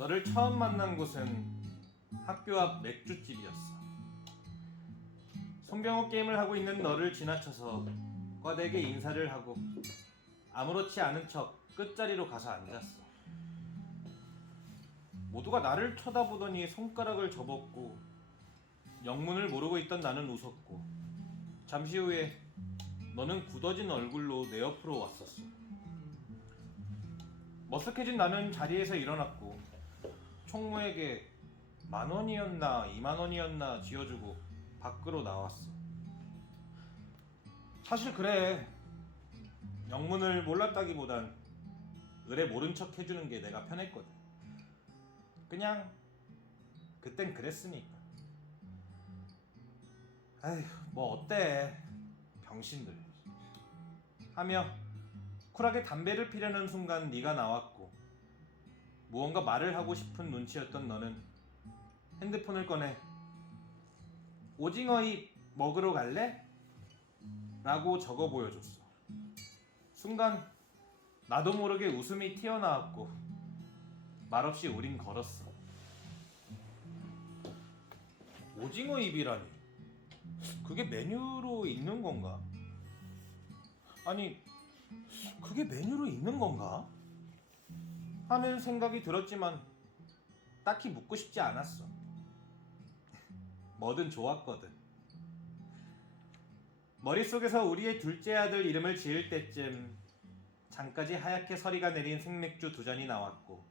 너를 처음 만난 곳은 학교 앞 맥주집이었어. 손병호 게임을 하고 있는 너를 지나쳐서 꽈대게 인사를 하고 아무렇지 않은 척 끝자리로 가서 앉았어. 모두가 나를 쳐다보더니 손가락을 접었고 영문을 모르고 있던 나는 웃었고 잠시 후에 너는 굳어진 얼굴로 내 옆으로 왔었어. 머쓱해진 나는 자리에서 일어났고 총무에게 10,000원이었나 20,000원이었나 쥐어주고 밖으로 나왔어. 사실 그래, 영문을 몰랐다기보단 의뢰 모른 척 해주는 게 내가 편했거든. 그냥 그땐 그랬으니까. 아휴, 뭐 어때, 병신들 하며 쿨하게 담배를 피려는 순간 네가 나왔고 무언가 말을 하고 싶은 눈치였던 너는 핸드폰을 꺼내 오징어잎 먹으러 갈래? 라고 적어 보여줬어. 순간 나도 모르게 웃음이 튀어나왔고 말없이 우린 걸었어. 오징어잎이라니, 그게 메뉴로 있는 건가? 아니, 그게 메뉴로 있는 건가? 하는 생각이 들었지만 딱히 묻고 싶지 않았어. 뭐든 좋았거든. 머릿속에서 우리의 둘째 아들 이름을 지을 때쯤 잔까지 하얗게 서리가 내린 생맥주 2잔이 나왔고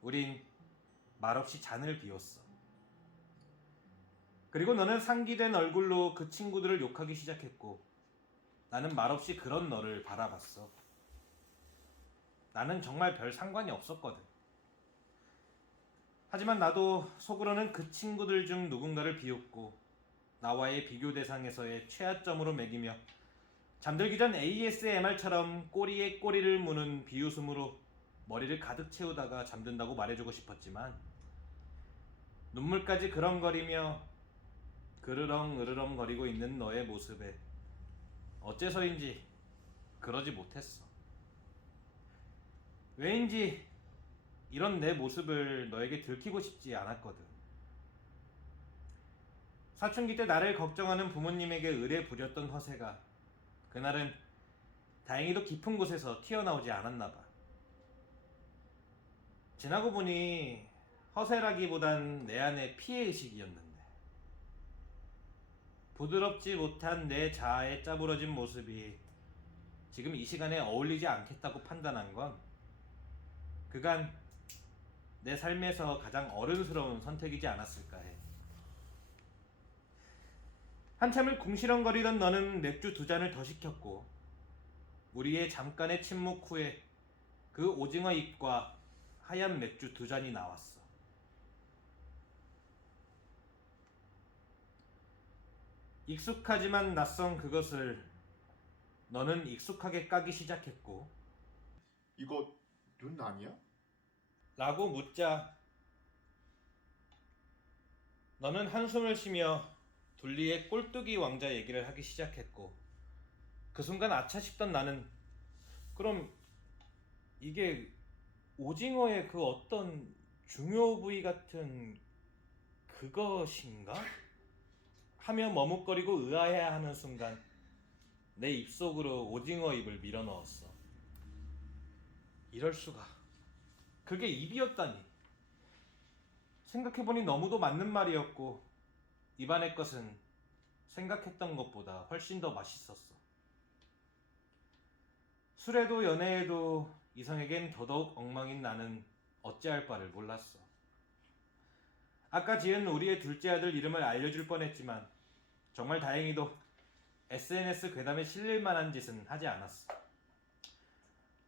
우린 말없이 잔을 비웠어. 그리고 너는 상기된 얼굴로 그 친구들을 욕하기 시작했고 나는 말없이 그런 너를 바라봤어. 나는 정말 별 상관이 없었거든. 하지만 나도 속으로는 그 친구들 중 누군가를 비웃고 나와의 비교 대상에서의 최하점으로 매기며 잠들기 전 ASMR처럼 꼬리에 꼬리를 무는 비웃음으로 머리를 가득 채우다가 잠든다고 말해주고 싶었지만 눈물까지 그렁거리며 그르렁 으르렁 거리고 있는 너의 모습에 어째서인지 그러지 못했어. 왜인지 이런 내 모습을 너에게 들키고 싶지 않았거든. 사춘기 때 나를 걱정하는 부모님에게 의뢰 부렸던 허세가 그날은 다행히도 깊은 곳에서 튀어나오지 않았나 봐. 지나고 보니 허세라기보단 내 안의 피해의식이었는데 부드럽지 못한 내 자아의 짜부러진 모습이 지금 이 시간에 어울리지 않겠다고 판단한 건 그간 내 삶에서 가장 어른스러운 선택이지 않았을까 해. 한참을 궁시렁거리던 너는 맥주 2잔을 더 시켰고 우리의 잠깐의 침묵 후에 그 오징어 잎과 하얀 맥주 2잔이 나왔어. 익숙하지만 낯선 그것을 너는 익숙하게 까기 시작했고 이거 눈 아니야? 라고 묻자 너는 한숨을 쉬며 둘리의 꼴뚜기 왕자 얘기를 하기 시작했고 그 순간 아차 싶던 나는 그럼 이게 오징어의 그 어떤 중요 부위 같은 그것인가? 하며 머뭇거리고 의아해하는 순간 내 입속으로 오징어 잎을 밀어넣었어. 이럴 수가. 그게 입이었다니. 생각해보니 너무도 맞는 말이었고 입안의 것은 생각했던 것보다 훨씬 더 맛있었어. 술에도 연애에도 이성에겐 더더욱 엉망인 나는 어찌할 바를 몰랐어. 아까 지은 우리의 둘째 아들 이름을 알려줄 뻔했지만 정말 다행히도 SNS 괴담에 실릴 만한 짓은 하지 않았어.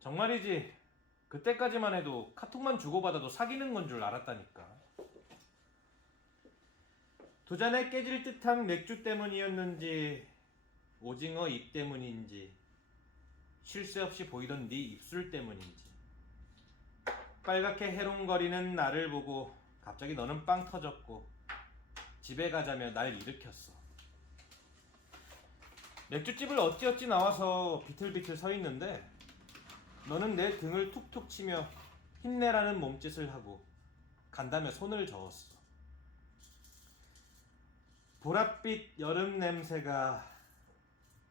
정말이지 그때까지만 해도 카톡만 주고받아도 사귀는 건 줄 알았다니까. 2잔에 깨질 듯한 맥주 때문이었는지 오징어 잎 때문인지 쉴 새 없이 보이던 네 입술 때문인지 빨갛게 해롱거리는 나를 보고 갑자기 너는 빵 터졌고 집에 가자며 날 일으켰어. 맥주집을 어찌어찌 나와서 비틀비틀 서 있는데 너는 내 등을 툭툭 치며 힘내라는 몸짓을 하고 간다며 손을 저었어. 보랏빛 여름 냄새가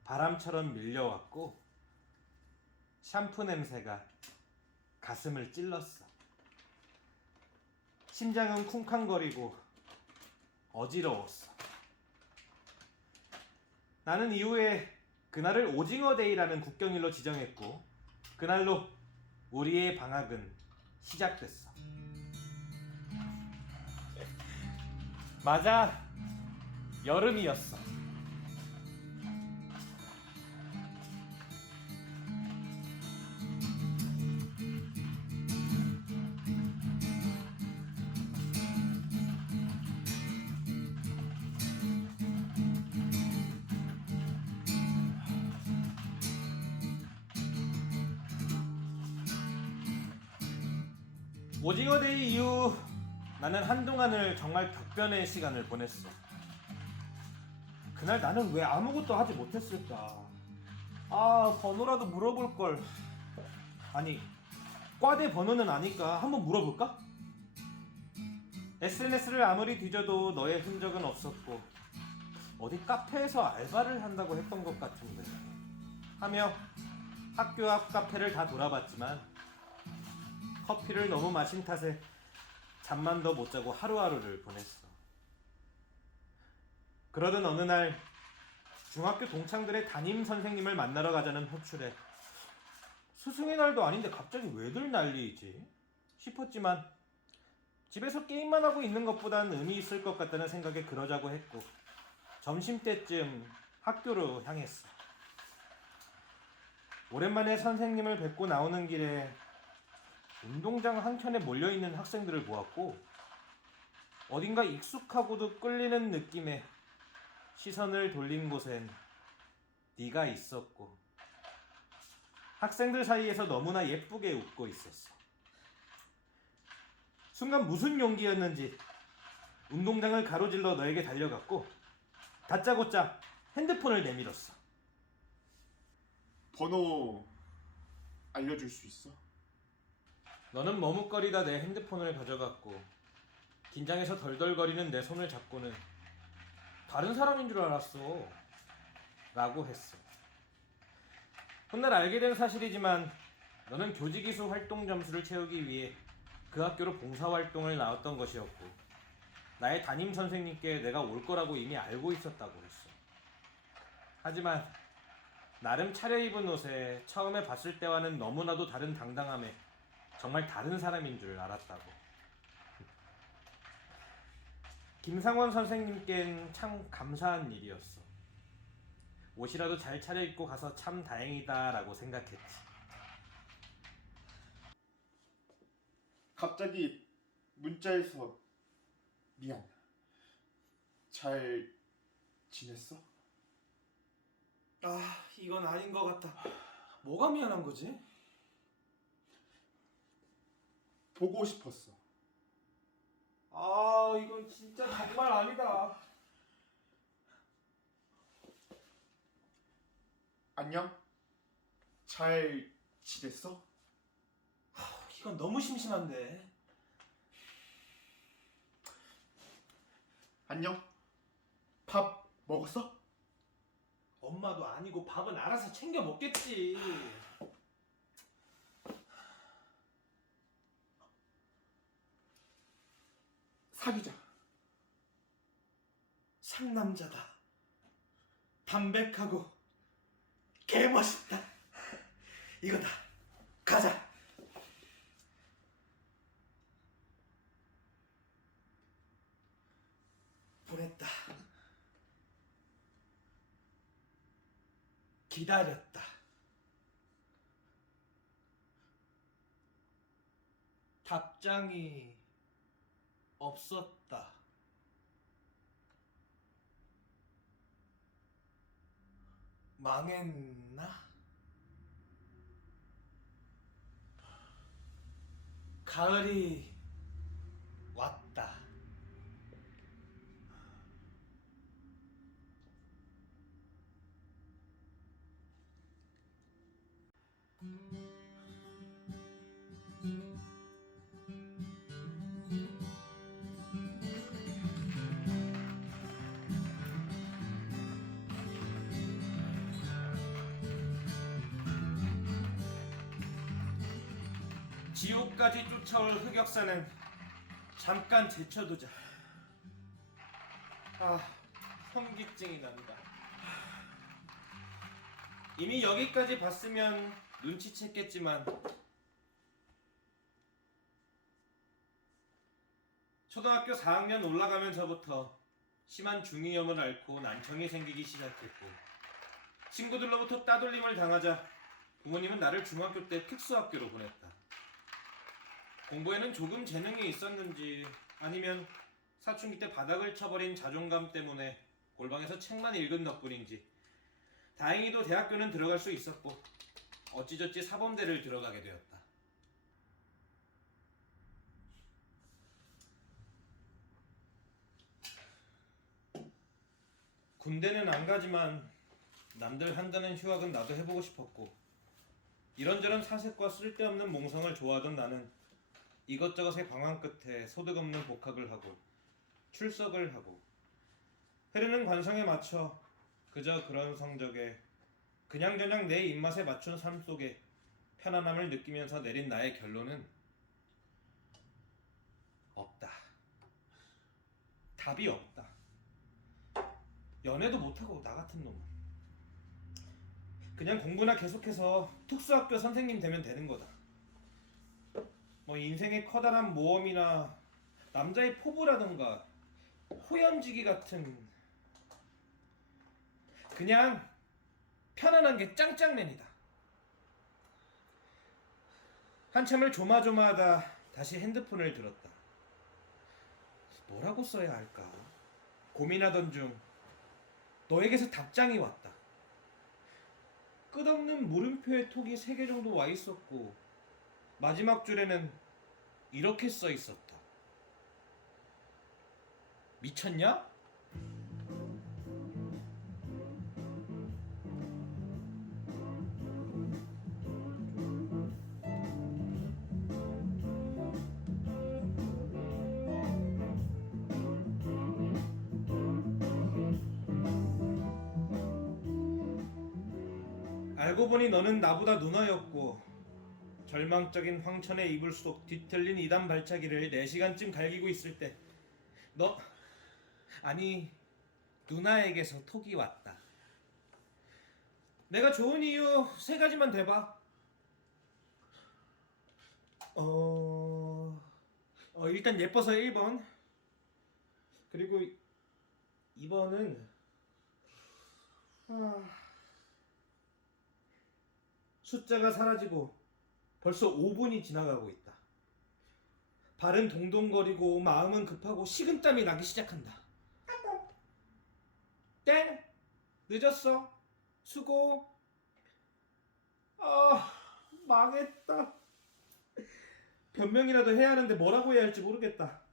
바람처럼 밀려왔고 샴푸 냄새가 가슴을 찔렀어. 심장은 쿵쾅거리고 어지러웠어. 나는 이후에 그날을 오징어 데이라는 국경일로 지정했고 그날로 우리의 방학은 시작됐어. 맞아, 여름이었어. 오징어 데이 이후 나는 한동안을 정말 격변의 시간을 보냈어. 그날 나는 왜 아무것도 하지 못했을까? 번호라도 물어볼 걸. 아니, 과대 번호는 아니까 한번 물어볼까? SNS를 아무리 뒤져도 너의 흔적은 없었고 어디 카페에서 알바를 한다고 했던 것 같은데 하며 학교 앞 카페를 다 돌아봤지만 커피를 너무 마신 탓에 잠만 더 못 자고 하루하루를 보냈어. 그러던 어느 날 중학교 동창들의 담임 선생님을 만나러 가자는 호출에 스승의 날도 아닌데 갑자기 왜들 난리이지 싶었지만 집에서 게임만 하고 있는 것보단 의미 있을 것 같다는 생각에 그러자고 했고 점심때쯤 학교로 향했어. 오랜만에 선생님을 뵙고 나오는 길에 운동장 한켠에 몰려있는 학생들을 보았고 어딘가 익숙하고도 끌리는 느낌에 시선을 돌린 곳엔 네가 있었고 학생들 사이에서 너무나 예쁘게 웃고 있었어. 순간 무슨 용기였는지 운동장을 가로질러 너에게 달려갔고 다짜고짜 핸드폰을 내밀었어. 번호 알려줄 수 있어? 너는 머뭇거리다 내 핸드폰을 가져갔고 긴장해서 덜덜거리는 내 손을 잡고는 다른 사람인 줄 알았어 라고 했어. 훗날 알게 된 사실이지만 너는 교직이수 활동 점수를 채우기 위해 그 학교로 봉사활동을 나왔던 것이었고 나의 담임 선생님께 내가 올 거라고 이미 알고 있었다고 했어. 하지만 나름 차려입은 옷에 처음에 봤을 때와는 너무나도 다른 당당함에 정말 다른 사람인 줄 알았다고. 김상원 선생님께는 참 감사한 일이었어. 옷이라도 잘 차려입고 가서 참 다행이다 라고 생각했지. 갑자기 문자에서 미안. 잘 지냈어? 이건 아닌 것 같아. 뭐가 미안한 거지? 보고 싶었어. 이건 진짜 정말 아니다. 안녕? 잘 지냈어? 이건 너무 심심한데. 안녕? 밥 먹었어? 엄마도 아니고 밥은 알아서 챙겨 먹겠지. 사귀자. 상남자다. 담백하고 개멋있다. 이거다. 가자. 보냈다. 기다렸다. 답장이 없었다. 망했나? 가을이 왔다. 지옥까지 쫓아올 흑역사는 잠깐 제쳐두자. 현기증이 난다. 이미 여기까지 봤으면 눈치챘겠지만 초등학교 4학년 올라가면서부터 심한 중이염을 앓고 난청이 생기기 시작했고, 친구들로부터 따돌림을 당하자 부모님은 나를 중학교 때 특수학교로 보냈다. 공부에는 조금 재능이 있었는지 아니면 사춘기 때 바닥을 쳐버린 자존감 때문에 골방에서 책만 읽은 덕분인지 다행히도 대학교는 들어갈 수 있었고, 어찌저찌 사범대를 들어가게 되었다. 군대는 안 가지만 남들 한다는 휴학은 나도 해보고 싶었고, 이런저런 사색과 쓸데없는 몽상을 좋아하던 나는 이것저것의 방황 끝에 소득 없는 복학을 하고 출석을 하고 흐르는 관성에 맞춰 그저 그런 성적에 그냥저냥 내 입맛에 맞춘 삶 속에 편안함을 느끼면서 내린 나의 결론은 없다. 답이 없다. 연애도 못하고 나 같은 놈은 그냥 공부나 계속해서 특수학교 선생님 되면 되는 거다. 뭐 인생의 커다란 모험이나 남자의 포부라던가 호연지기 같은 그냥 편안한 게 짱짱맨이다. 한참을 조마조마하다 다시 핸드폰을 들었다. 뭐라고 써야 할까 고민하던 중 너에게서 답장이 왔다. 끝없는 물음표의 톡이 3개 정도 와 있었고, 마지막 줄에는 이렇게 써 있었다. 미쳤냐? 알고 보니 너는 나보다 누나였고, 절망적인 황천의 이불 속 뒤틀린 이단 발차기를 4시간쯤 갈기고 있을 때 누나에게서 톡이 왔다. 내가 좋은 이유 3가지만 대봐. 일단 예뻐서 1번, 그리고 2번은 숫자가 사라지고 벌써 5분이 지나가고 있다. 발은 동동거리고 마음은 급하고 식은땀이 나기 시작한다. 땡! 늦었어. 수고. 망했다. 변명이라도 해야 하는데 뭐라고 해야 할지 모르겠다.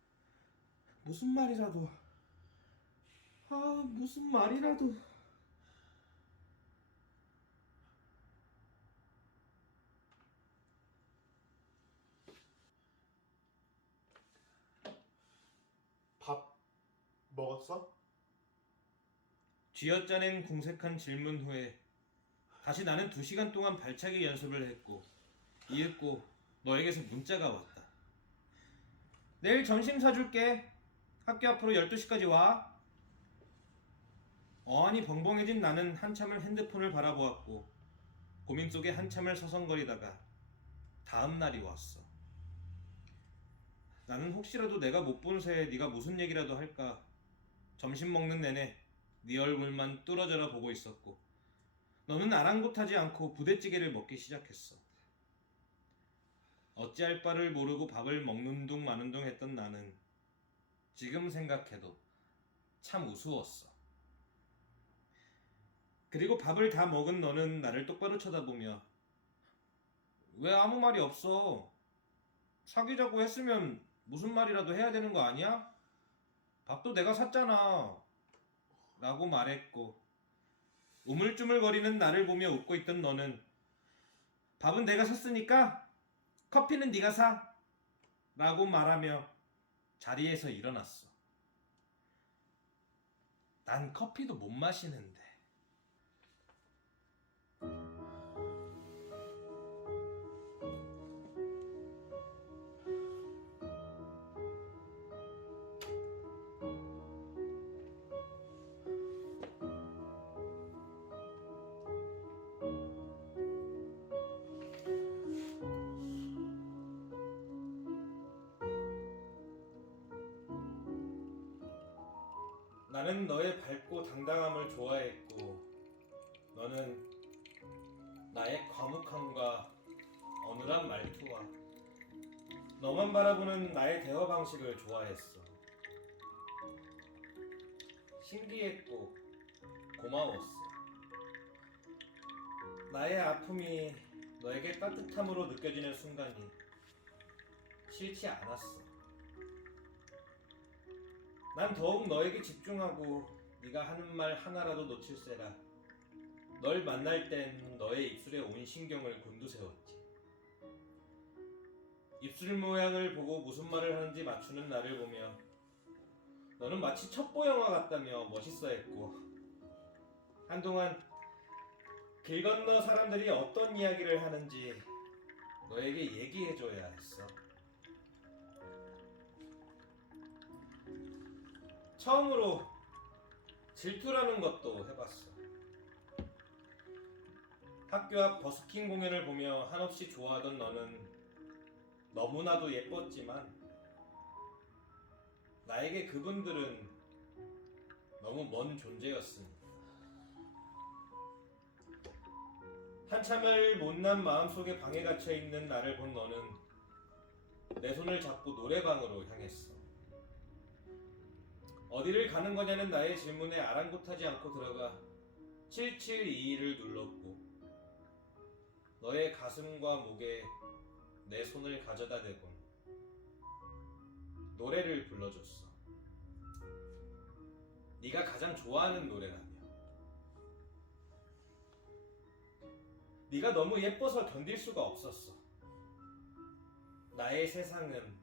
무슨 말이라도. 무슨 말이라도. 밥 먹었어? 쥐어짜낸 궁색한 질문 후에 다시 나는 2시간 동안 발차기 연습을 했고, 이윽고 너에게서 문자가 왔다. 내일 점심 사줄게. 학교 앞으로 12시까지 와. 어안이 벙벙해진 나는 한참을 핸드폰을 바라보았고, 고민 속에 한참을 서성거리다가 다음 날이 왔어. 나는 혹시라도 내가 못 본 새에 네가 무슨 얘기라도 할까 점심 먹는 내내 네 얼굴만 뚫어져라 보고 있었고, 너는 아랑곳하지 않고 부대찌개를 먹기 시작했어. 어찌할 바를 모르고 밥을 먹는 둥 마는 둥 했던 나는 지금 생각해도 참 우스웠어. 그리고 밥을 다 먹은 너는 나를 똑바로 쳐다보며 왜 아무 말이 없어? 사귀자고 했으면 무슨 말이라도 해야 되는 거 아니야? 밥도 내가 샀잖아. 라고 말했고, 우물쭈물거리는 나를 보며 웃고 있던 너는 밥은 내가 샀으니까 커피는 네가 사. 라고 말하며 자리에서 일어났어. 난 커피도 못 마시는데. 나는 너의 밝고 당당함을 좋아했고 너는 나의 과묵함과 어눌한 말투와 너만 바라보는 나의 대화 방식을 좋아했어. 신기했고 고마웠어. 나의 아픔이 너에게 따뜻함으로 느껴지는 순간이 싫지 않았어. 난 더욱 너에게 집중하고 네가 하는 말 하나라도 놓칠세라 널 만날 땐 너의 입술에 온 신경을 곤두세웠지. 입술 모양을 보고 무슨 말을 하는지 맞추는 나를 보며 너는 마치 첩보 영화 같다며 멋있어 했고 한동안 길 건너 사람들이 어떤 이야기를 하는지 너에게 얘기해줘야 했어. 처음으로 질투라는 것도 해봤어. 학교 앞 버스킹 공연을 보며 한없이 좋아하던 너는 너무나도 예뻤지만 나에게 그분들은 너무 먼 존재였습니다. 한참을 못난 마음속에 방에 갇혀있는 나를 본 너는 내 손을 잡고 노래방으로 향했어. 어디를 가는 거냐는 나의 질문에 아랑곳하지 않고 들어가 7722를 눌렀고 너의 가슴과 목에 내 손을 가져다 대곤 노래를 불러줬어. 네가 가장 좋아하는 노래라며. 네가 너무 예뻐서 견딜 수가 없었어. 나의 세상은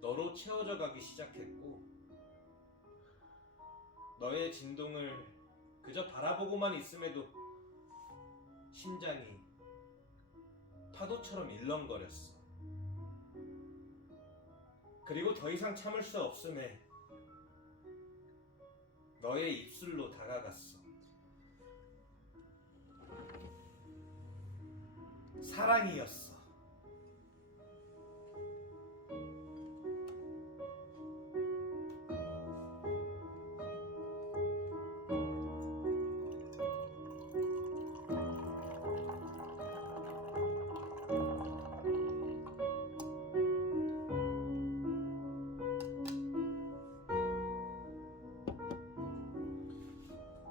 너로 채워져 가기 시작했고 너의 진동을 그저 바라보고만 있음에도 심장이 파도처럼 일렁거렸어. 그리고 더 이상 참을 수 없음에 너의 입술로 다가갔어. 사랑이었어.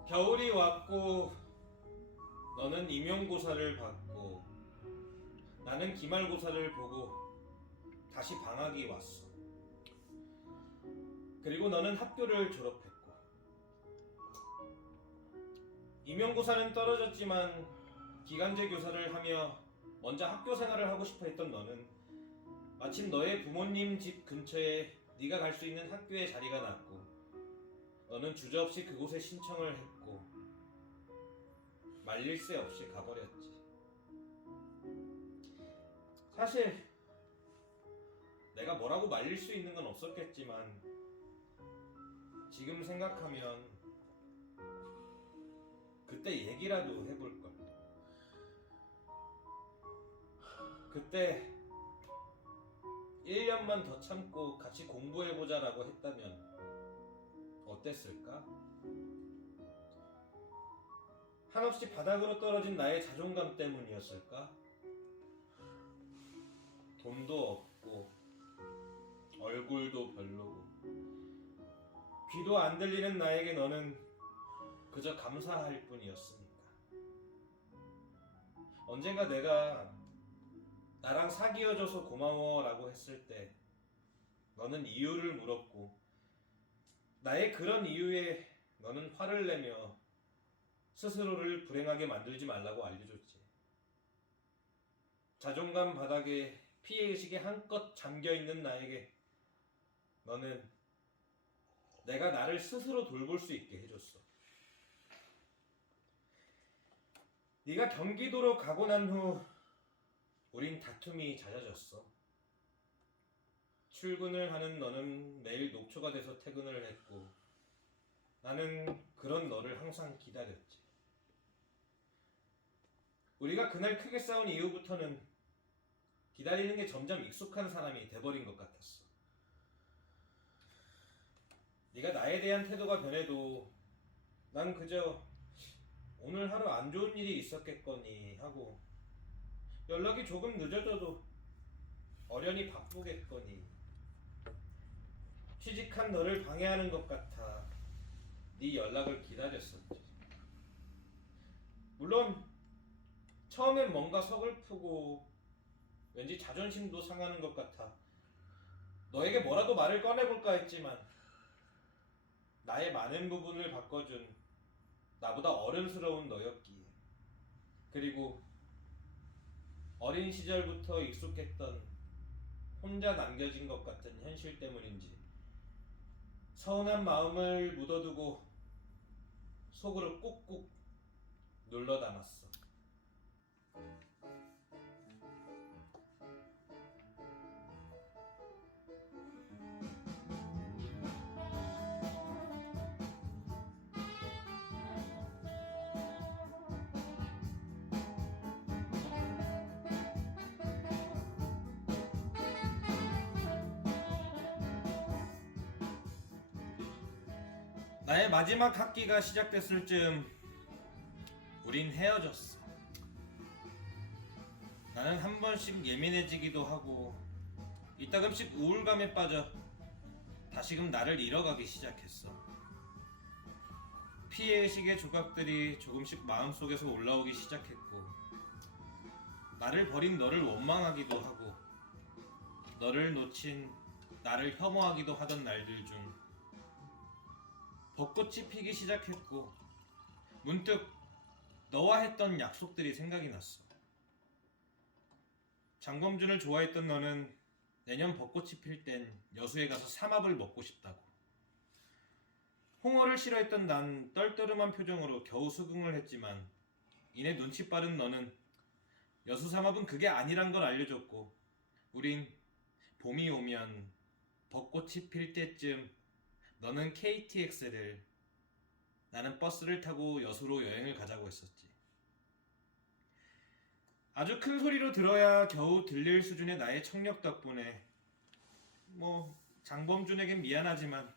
겨울이 왔고 너는 임용고사를 받고 나는 기말고사를 보고 다시 방학이 왔어. 그리고 너는 학교를 졸업했고 임용고사는 떨어졌지만 기간제 교사를 하며 먼저 학교 생활을 하고 싶어 했던 너는 마침 너의 부모님 집 근처에 네가 갈 수 있는 학교에 자리가 났고 너는 주저없이 그곳에 신청을 했고 말릴 새 없이 가버렸지. 사실 내가 뭐라고 말릴 수 있는 건 없었겠지만 지금 생각하면 그때 얘기라도 해볼걸. 그때 1년만 더 참고 같이 공부해보자라고 했다면 어땠을까? 한없이 바닥으로 떨어진 나의 자존감 때문이었을까? 돈도 없고 얼굴도 별로고 귀도 안 들리는 나에게 너는 그저 감사할 뿐이었으니까. 언젠가 내가 나랑 사귀어줘서 고마워 라고 했을 때 너는 이유를 물었고 나의 그런 이유에 너는 화를 내며 스스로를 불행하게 만들지 말라고 알려줬지. 자존감 바닥에 피해의식에 한껏 잠겨있는 나에게 너는 내가 나를 스스로 돌볼 수 있게 해줬어. 네가 경기도로 가고 난 후 우린 다툼이 잦아졌어. 출근을 하는 너는 매일 녹초가 돼서 퇴근을 했고 나는 그런 너를 항상 기다렸지. 우리가 그날 크게 싸운 이후부터는 기다리는 게 점점 익숙한 사람이 돼버린 것 같았어. 네가 나에 대한 태도가 변해도 난 그저 오늘 하루 안 좋은 일이 있었겠거니 하고 연락이 조금 늦어져도 어련히 바쁘겠거니 취직한 너를 방해하는 것 같아 네 연락을 기다렸었지. 물론 처음엔 뭔가 서글프고 왠지 자존심도 상하는 것 같아 너에게 뭐라도 말을 꺼내볼까 했지만 나의 많은 부분을 바꿔준 나보다 어른스러운 너였기에 그리고 어린 시절부터 익숙했던 혼자 남겨진 것 같은 현실 때문인지 서운한 마음을 묻어두고 속으로 꾹꾹 눌러 담았어. 나의 마지막 학기가 시작됐을 즈음 우린 헤어졌어. 나는 한 번씩 예민해지기도 하고 이따금씩 우울감에 빠져 다시금 나를 잃어가기 시작했어. 피해의식의 조각들이 조금씩 마음속에서 올라오기 시작했고 나를 버린 너를 원망하기도 하고 너를 놓친 나를 혐오하기도 하던 날들 중 벚꽃이 피기 시작했고 문득 너와 했던 약속들이 생각이 났어. 장범준을 좋아했던 너는 내년 벚꽃이 필 땐 여수에 가서 삼합을 먹고 싶다고. 홍어를 싫어했던 난 떨떠름한 표정으로 겨우 수긍을 했지만 이내 눈치 빠른 너는 여수 삼합은 그게 아니란 걸 알려줬고 우린 봄이 오면 벚꽃이 필 때쯤 너는 KTX를 나는 버스를 타고 여수로 여행을 가자고 했었지. 아주 큰 소리로 들어야 겨우 들릴 수준의 나의 청력 덕분에 장범준에겐 미안하지만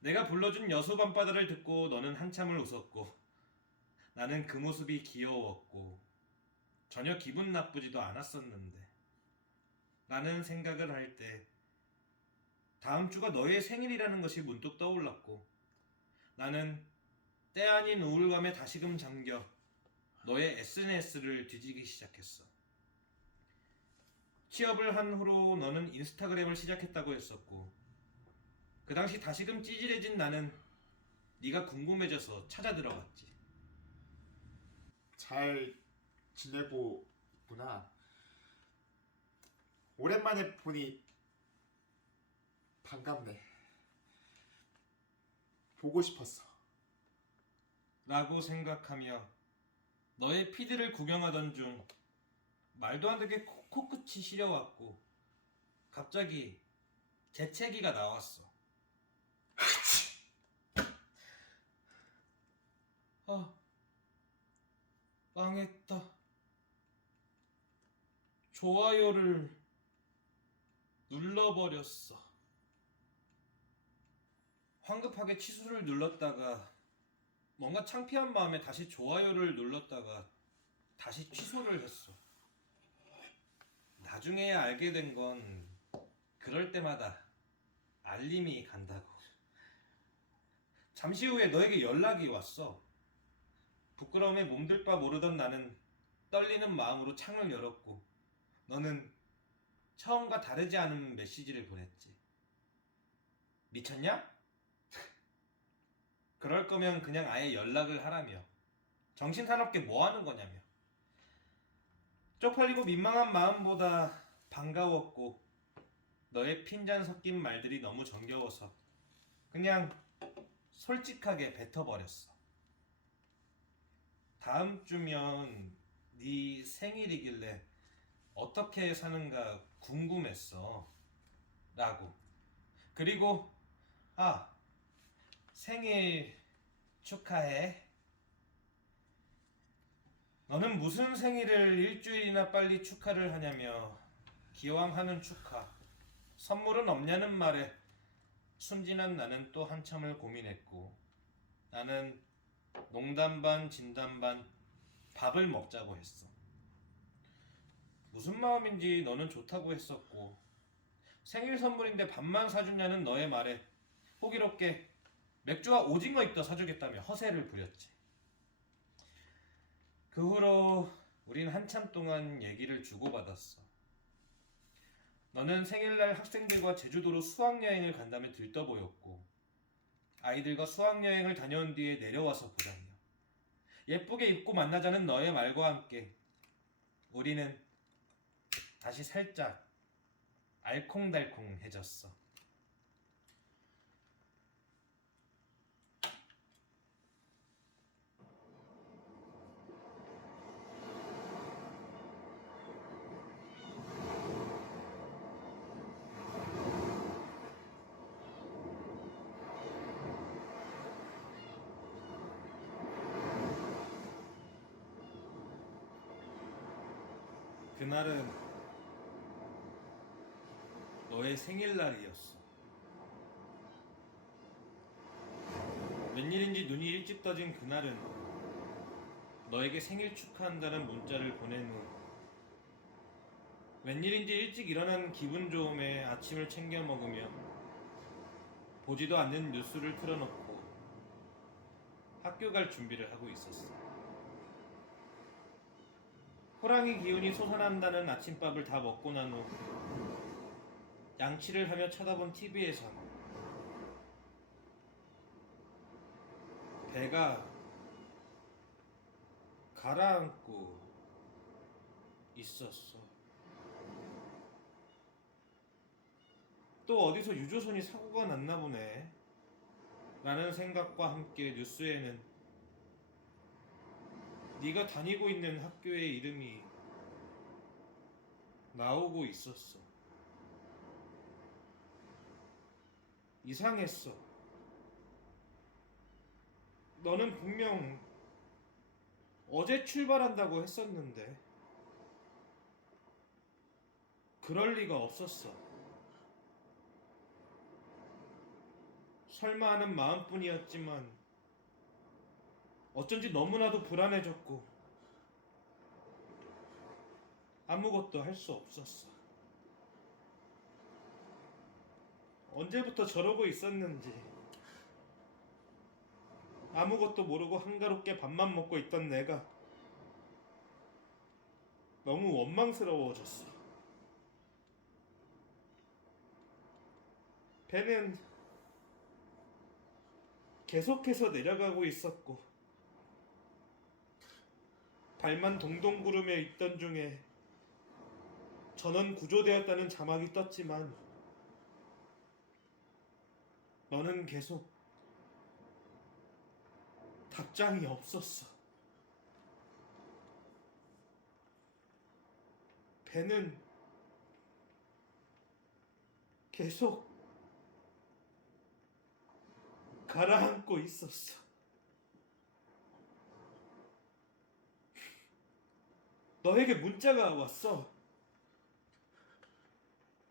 내가 불러준 여수 밤바다를 듣고 너는 한참을 웃었고 나는 그 모습이 귀여웠고 전혀 기분 나쁘지도 않았었는데 라는 생각을 할 때 다음 주가 너의 생일이라는 것이 문득 떠올랐고 나는 때 아닌 우울감에 다시금 잠겨 너의 SNS를 뒤지기 시작했어. 취업을 한 후로 너는 인스타그램을 시작했다고 했었고 그 당시 다시금 찌질해진 나는 네가 궁금해져서 찾아 들어갔지. 잘 지내고 있구나. 오랜만에 보니 반갑네. 보고 싶었어. 라고 생각하며 너의 피드를 구경하던 중 말도 안 되게 코끝이 시려왔고 갑자기 재채기가 나왔어. 아, 망했다. 좋아요를 눌러버렸어. 황급하게 취소를 눌렀다가 뭔가 창피한 마음에 다시 좋아요를 눌렀다가 다시 취소를 했어. 나중에야 알게 된 건 그럴 때마다 알림이 간다고. 잠시 후에 너에게 연락이 왔어. 부끄러움에 몸둘 바 모르던 나는 떨리는 마음으로 창을 열었고 너는 처음과 다르지 않은 메시지를 보냈지. 미쳤냐? 그럴 거면 그냥 아예 연락을 하라며. 정신사납게 뭐 하는 거냐며. 쪽팔리고 민망한 마음보다 반가웠고 너의 핀잔 섞인 말들이 너무 정겨워서 그냥 솔직하게 뱉어버렸어. 다음 주면 네 생일이길래 어떻게 사는가 궁금했어 라고. 그리고 생일 축하해. 너는 무슨 생일을 일주일이나 빨리 축하를 하냐며 기왕 하는 축하 선물은 없냐는 말에 순진한 나는 또 한참을 고민했고 나는 농담 반 진담 반 밥을 먹자고 했어. 무슨 마음인지 너는 좋다고 했었고 생일 선물인데 밥만 사주냐는 너의 말에 호기롭게 맥주와 오징어 입도 사주겠다며 허세를 부렸지. 그 후로 우린 한참 동안 얘기를 주고받았어. 너는 생일날 학생들과 제주도로 수학여행을 간다며 들떠보였고 아이들과 수학여행을 다녀온 뒤에 내려와서 보자며 예쁘게 입고 만나자는 너의 말과 함께 우리는 다시 살짝 알콩달콩해졌어. 그날은 너의 생일날이었어. 웬일인지 눈이 일찍 떠진 그날은 너에게 생일 축하한다는 문자를 보낸 후 웬일인지 일찍 일어난 기분 좋음에 아침을 챙겨 먹으며 보지도 않는 뉴스를 틀어놓고 학교 갈 준비를 하고 있었어. 호랑이 기운이 솟아난다는 아침밥을 다 먹고 난 후 양치를 하며 쳐다본 TV에선 배가 가라앉고 있었어. 또 어디서 유조선이 사고가 났나 보네 라는 생각과 함께 뉴스에는 네가 다니고 있는 학교의 이름이 나오고 있었어. 이상했어. 너는 분명 어제 출발한다고 했었는데 그럴 리가 없었어. 설마 하는 마음뿐이었지만 어쩐지 너무나도 불안해졌고 아무것도 할 수 없었어. 언제부터 저러고 있었는지 아무것도 모르고 한가롭게 밥만 먹고 있던 내가 너무 원망스러워졌어. 배는 계속해서 내려가고 있었고 발만 동동 구르며 있던 중에 전원 구조되었다는 자막이 떴지만 너는 계속 답장이 없었어. 배는 계속 가라앉고 있었어. 너에게 문자가 왔어.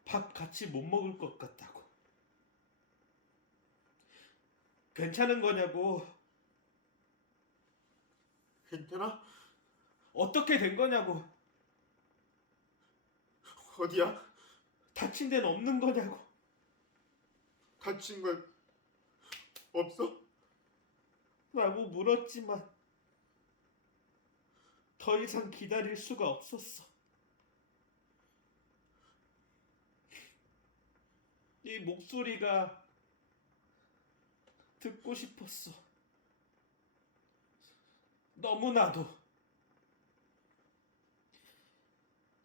밥 같이 못 먹을 것 같다고. 괜찮은 거냐고. 괜찮아? 어떻게 된 거냐고. 어디야? 다친 데는 없는 거냐고. 다친 건 없어? 라고 물었지만 더 이상 기다릴 수가 없었어. 네 목소리가 듣고 싶었어. 너무나도.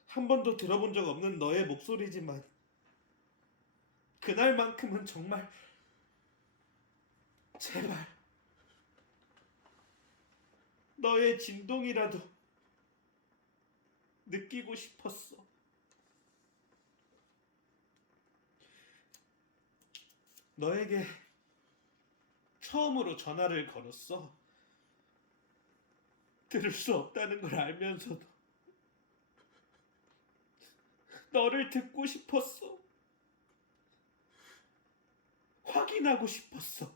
한 번도 들어본 적 없는 너의 목소리지만 그날만큼은 정말 제발 너의 진동이라도 느끼고 싶었어. 너에게 처음으로 전화를 걸었어. 들을 수 없다는 걸 알면서도 너를 듣고 싶었어. 확인하고 싶었어.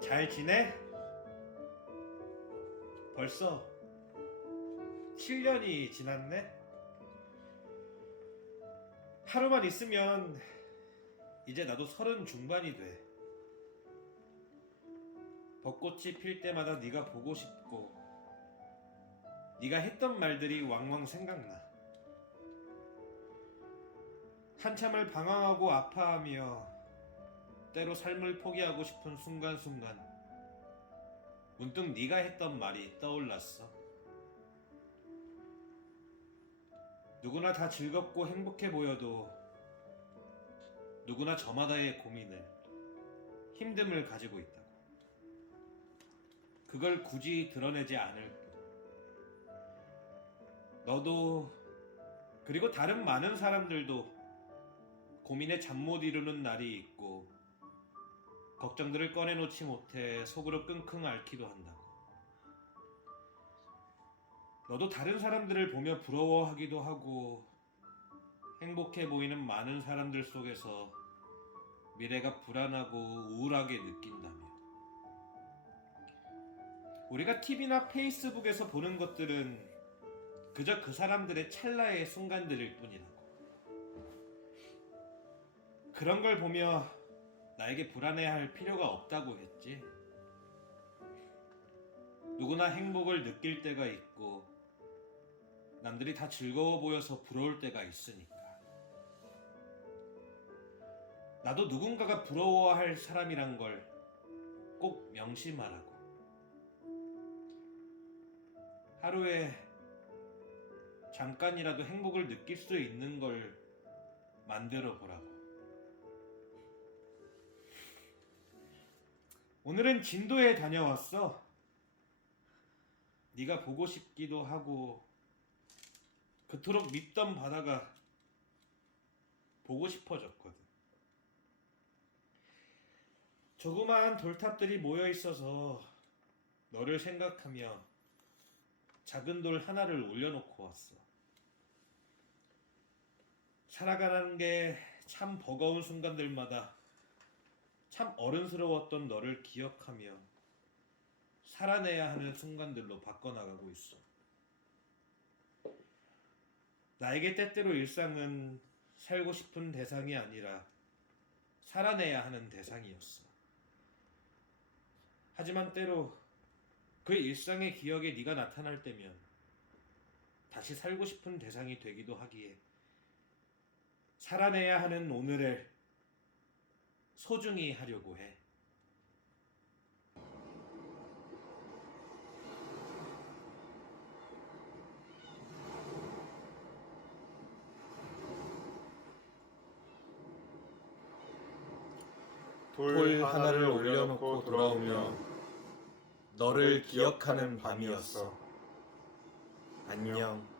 잘 지내? 벌써 7년이 지났네? 하루만 있으면 이제 나도 30 중반이 돼. 벚꽃이 필 때마다 네가 보고 싶고 네가 했던 말들이 왕왕 생각나. 한참을 방황하고 아파하며 때로 삶을 포기하고 싶은 순간순간 문득 네가 했던 말이 떠올랐어. 누구나 다 즐겁고 행복해 보여도 누구나 저마다의 고민을, 힘듦을 가지고 있다고. 그걸 굳이 드러내지 않을 뿐. 너도 그리고 다른 많은 사람들도 고민에 잠 못 이루는 날이 있고 걱정들을 꺼내놓지 못해 속으로 끙끙 앓기도 한다고. 너도 다른 사람들을 보며 부러워하기도 하고 행복해 보이는 많은 사람들 속에서 미래가 불안하고 우울하게 느낀다며. 우리가 TV나 페이스북에서 보는 것들은 그저 그 사람들의 찰나의 순간들일 뿐이라고. 그런 걸 보며 나에게 불안해할 필요가 없다고 했지. 누구나 행복을 느낄 때가 있고 남들이 다 즐거워 보여서 부러울 때가 있으니까. 나도 누군가가 부러워할 사람이란 걸 꼭 명심하라고. 하루에 잠깐이라도 행복을 느낄 수 있는 걸 만들어 보라고. 오늘은 진도에 다녀왔어. 네가 보고 싶기도 하고 그토록 밉던 바다가 보고 싶어졌거든. 조그마한 돌탑들이 모여 있어서 너를 생각하며 작은 돌 하나를 올려놓고 왔어. 살아가는 게 참 버거운 순간들마다 참 어른스러웠던 너를 기억하며 살아내야 하는 순간들로 바꿔나가고 있어. 나에게 때때로 일상은 살고 싶은 대상이 아니라 살아내야 하는 대상이었어. 하지만 때로 그 일상의 기억에 네가 나타날 때면 다시 살고 싶은 대상이 되기도 하기에 살아내야 하는 오늘을 소중히 하려고 해. 돌 하나를 올려놓고 돌아오며 너를 기억하는 밤이었어. 안녕.